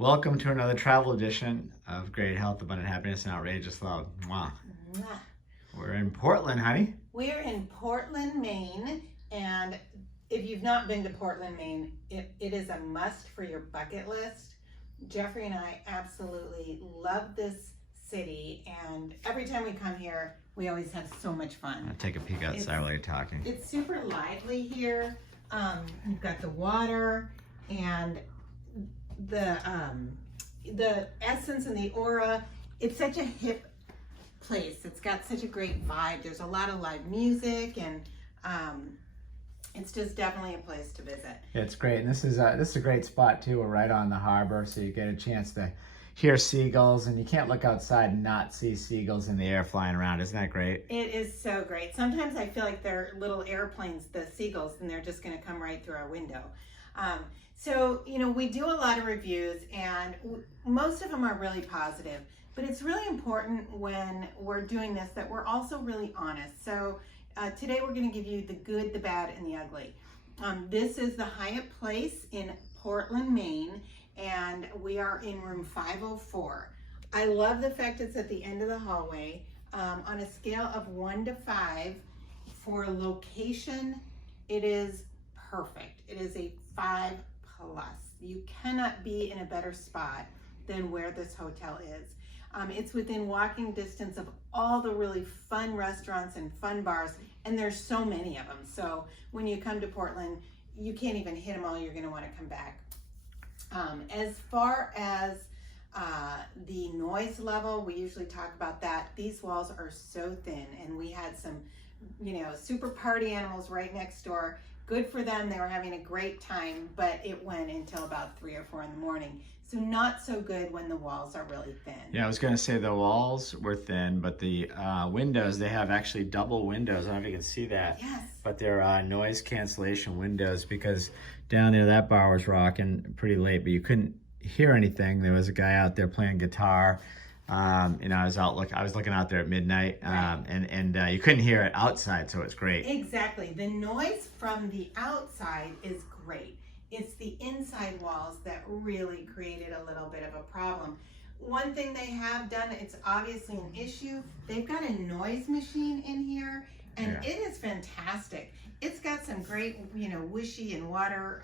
Welcome to another travel edition of Great Health, Abundant Happiness, and Outrageous Love. Mwah. Mwah. We're in Portland, honey. We're in Portland, Maine, and if you've not been to Portland, Maine, it is a must for your bucket list. Jeffrey and I absolutely love this city, and every time we come here, we always have so much fun. I'll take a peek outside while you're talking. It's super lively here. You've got the water and the essence and the aura. It's such a hip place. It's got such a great vibe. There's a lot of live music, and it's just definitely a place to visit. Yeah, it's great, and this is a great spot too. We're right on the harbor, so you get a chance to hear seagulls, and you can't look outside and not see seagulls in the air flying around. Isn't that great? It is so great. Sometimes I feel like they're little airplanes, the seagulls, and they're just going to come right through our window. So, we do a lot of reviews, and most of them are really positive, but it's really important when we're doing this that we're also really honest. So today we're going to give you the good, the bad, and the ugly. This is the Hyatt Place in Portland, Maine, and we are in room 504. I love the fact it's at the end of the hallway. On a scale of 1 to 5, for location, it is perfect. It is a 5+. You cannot be in a better spot than where this hotel is. It's within walking distance of all the really fun restaurants and fun bars, and there's so many of them. So when you come to Portland, you can't even hit them all. You're going to want to come back. As far as the noise level, we usually talk about that. These walls are so thin, and we had some, super party animals right next door. Good for them. They were having a great time, but it went until about 3 or 4 in the morning. So not so good when the walls are really thin. Yeah, I was going to say the walls were thin, but the windows, they have actually double windows. I don't know if you can see that. Yes. But they're noise cancellation windows, because down there that bar was rocking pretty late, but you couldn't hear anything. There was a guy out there playing guitar. I was looking out there at midnight, Right. and you couldn't hear it outside, so it's great. Exactly. The noise from the outside is great. It's the inside walls that really created a little bit of a problem. One thing they have done, it's obviously an issue, they've got a noise machine in here, and Yeah. it is fantastic. It's got some great, whooshy and water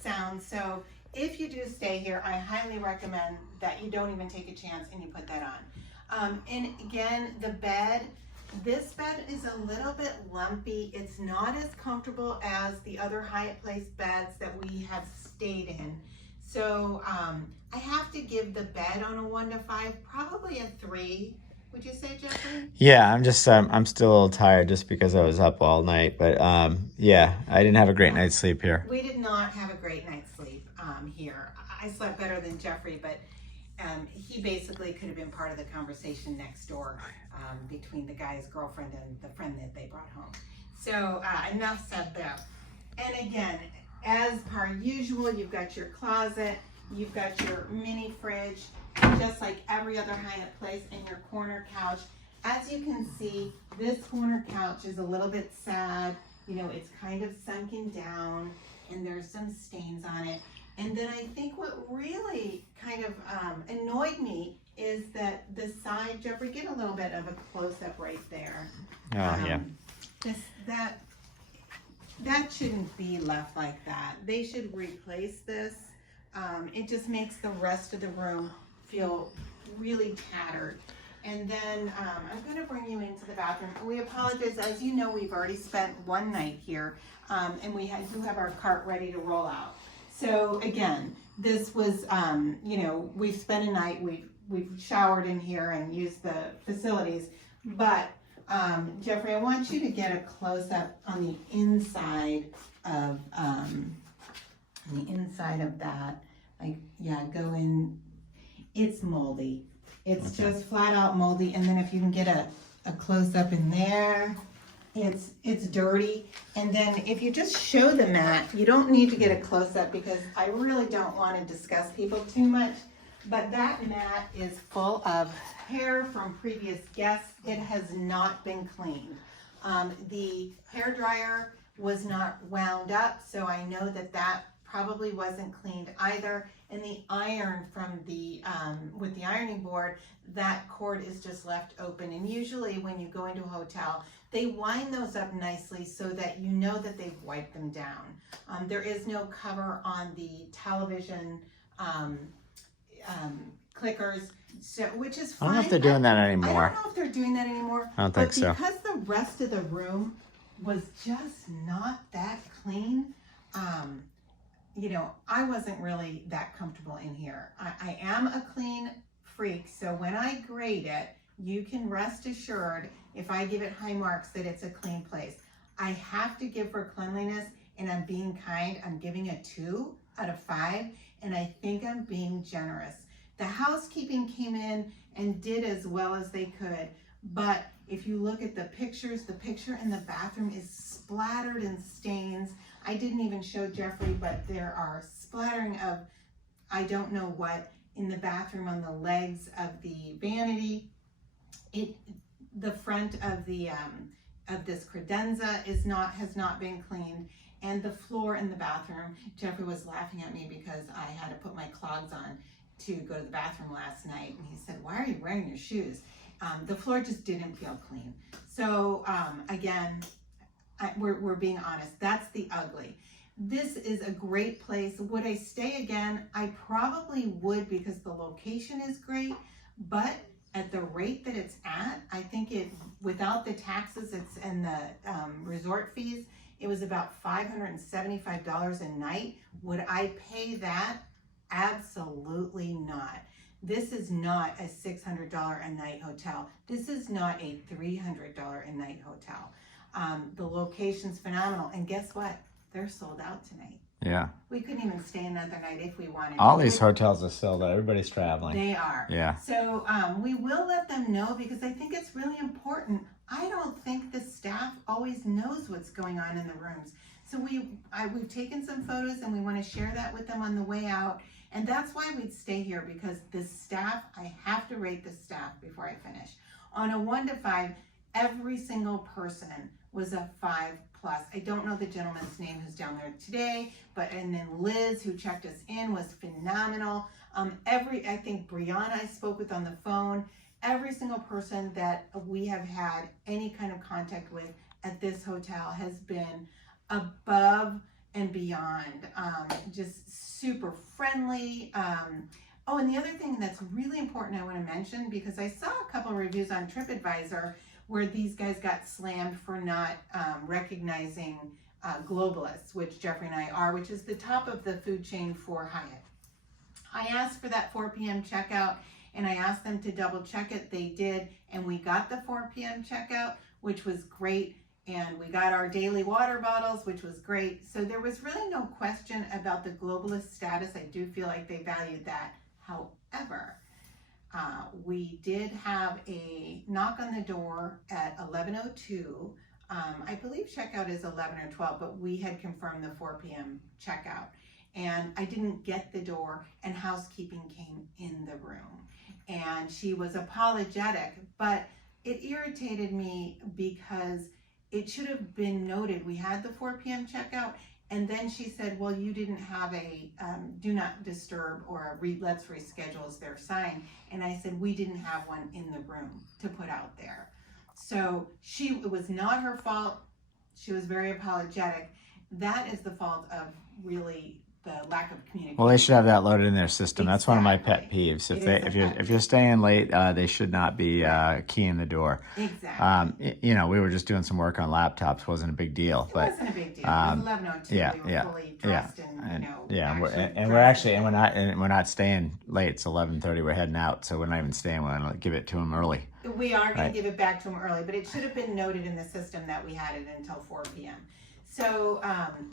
sounds. So if you do stay here, I highly recommend that you don't even take a chance and you put that on. And again, the bed, this bed is a little bit lumpy. It's not as comfortable as the other Hyatt Place beds that we have stayed in. So I have to give the bed on a 1 to 5, probably a 3. Would you say, Jeffrey? Yeah, I'm still a little tired just because I was up all night, but yeah, I didn't have a great night's sleep here. We did not have a great night's sleep here. I slept better than Jeffrey, but he basically could have been part of the conversation next door between the guy's girlfriend and the friend that they brought home. So enough said there. And again, as per usual, you've got your closet, you've got your mini fridge, just like every other Hyatt Place, and your corner couch. As you can see, this corner couch is a little bit sad. It's kind of sunken down, and there's some stains on it. And then I think what really kind of annoyed me is that the side, Jeffrey, get a little bit of a close-up right there. Oh, yeah. That shouldn't be left like that. They should replace this. It just makes the rest of the room feel really tattered. And then I'm going to bring you into the bathroom. We apologize. As you know, we've already spent one night here, and we do have our cart ready to roll out. So again, this was, we've spent a night, we've showered in here and used the facilities, but Jeffrey, I want you to get a close-up on the inside of that. Like, yeah, go in. It's moldy. It's Okay. just flat out moldy. And then if you can get a close-up in there, it's dirty. And then if you just show the mat, you don't need to get a close-up because I really don't want to discuss people too much. But that mat is full of hair from previous guests. It has not been cleaned. The hair dryer was not wound up, so I know that probably wasn't cleaned either. And the iron from the, with the ironing board, that cord is just left open. And usually when you go into a hotel, they wind those up nicely so that you know that they've wiped them down. There is no cover on the television clickers, so, which is fine. I don't know if they're doing that anymore. I don't know if they're doing that anymore. I don't think so. Because the rest of the room was just not that clean, you know, I wasn't really that comfortable in here. I am a clean freak, so when I grade it, you can rest assured if I give it high marks that it's a clean place. I have to give for cleanliness, and I'm being kind. I'm giving a 2 out of 5, and I think I'm being generous. The housekeeping came in and did as well as they could, but if you look at the pictures, the picture in the bathroom is splattered in stains. I didn't even show Jeffrey, but there are splattering of I don't know what in the bathroom on the legs of the vanity. The front of the of this credenza has not been cleaned, and the floor in the bathroom. Jeffrey was laughing at me because I had to put my clogs on to go to the bathroom last night, and he said, "Why are you wearing your shoes?" The floor just didn't feel clean. So again, we're being honest. That's the ugly. This is a great place. Would I stay again? I probably would, because the location is great, but at the rate that it's at, I think without the taxes and the resort fees, it was about $575 a night. Would I pay that? Absolutely not. This is not a $600 a night hotel. This is not a $300 a night hotel. The location's phenomenal, and guess what? They're sold out tonight. Yeah. We couldn't even stay another night if we wanted. All these hotels are sold out. Everybody's traveling. They are. Yeah. So we will let them know, because I think it's really important. I don't think the staff always knows what's going on in the rooms. So we've taken some photos, and we want to share that with them on the way out. And that's why we'd stay here, because the staff, I have to rate the staff before I finish. On a 1 to 5, every single person was a 5+. I don't know the gentleman's name who's down there today, and then Liz, who checked us in, was phenomenal. I think Brianna I spoke with on the phone. Every single person that we have had any kind of contact with at this hotel has been above and beyond, just super friendly. Oh, and the other thing that's really important I want to mention, because I saw a couple of reviews on TripAdvisor where these guys got slammed for not recognizing globalists, which Jeffrey and I are, which is the top of the food chain for Hyatt. I asked for that 4 p.m. checkout, and I asked them to double check it. They did, and we got the 4 p.m. checkout, which was great. And we got our daily water bottles, which was great. So there was really no question about the globalist status. I do feel like they valued that. However, we did have a knock on the door at 11:02. I believe checkout is 11 or 12, but we had confirmed the 4 p.m. checkout. And I didn't get the door, and housekeeping came in the room. And she was apologetic, but it irritated me because it should have been noted. We had the 4 p.m. checkout, and then she said, well, you didn't have a do not disturb or a let's reschedule as their sign. And I said, we didn't have one in the room to put out there. So it was not her fault. She was very apologetic. That is the fault of really the lack of communication. Well, they should have that loaded in their system. That's one of my pet Exactly. peeves. If you're staying late, they should not be keying the door. Exactly. You know, we were just doing some work on laptops. Wasn't a big deal. It wasn't a big deal. It was 11:02. Yeah, we were yeah, fully dressed and you know. Yeah, actually we're not staying late. It's 11:30. We're heading out, so we're not even staying. We're gonna give it to them early. We are going Right. to give it back to them early, but it should have been noted in the system that we had it until 4 p.m. So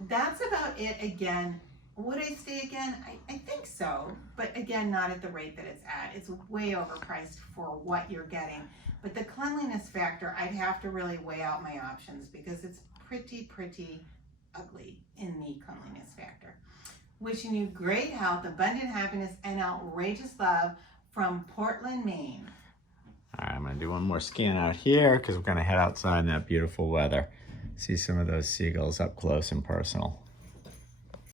that's about it. Again, would I stay again? I think so, but again, not at the rate that it's at. It's way overpriced for what you're getting. But the cleanliness factor, I'd have to really weigh out my options, because it's pretty ugly in the cleanliness factor. Wishing you great health, abundant happiness, and outrageous love from Portland, Maine. All right, I'm gonna do one more scan out here because we're gonna head outside in that beautiful weather. See some of those seagulls up close and personal.